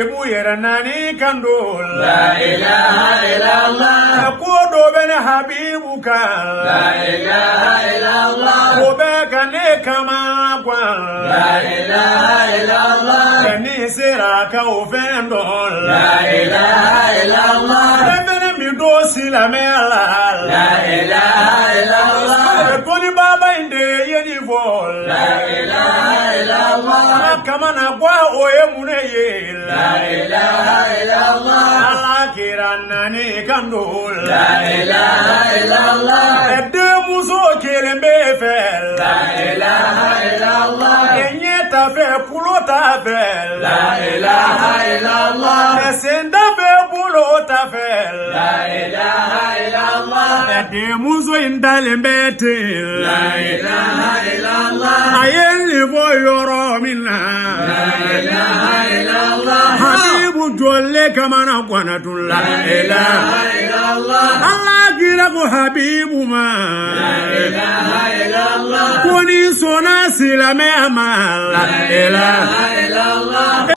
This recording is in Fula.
Habibu Yeranani Kandul La ilaha illallah Akodo bene Habibu kan La ilaha illallah Obeka ne kama kwa La ilaha illallah Ni siraka ofendo La ilaha illallah Bene mi dosi la mela La ilaha illallah Koni baba inde yeni vol La ilaha illallah Kama na kwa oye mune ye La ilaha illallah Allah kiranani kandul La ilaha illallah Ede muso kelembe fel La ilaha illallah Enye ta fe kulo ta fel La ilaha illallah Esenda fe kulo ta fel La ilaha illallah Ede muso indale mbete La ilaha illallah Ayeli vo yoro mina La ilaha illallah Habibu jole kama na kwana tun la ilaha illallah Allah gira ko Habibu ma La ilaha illallah Koni sona silame amal la ilaha illallah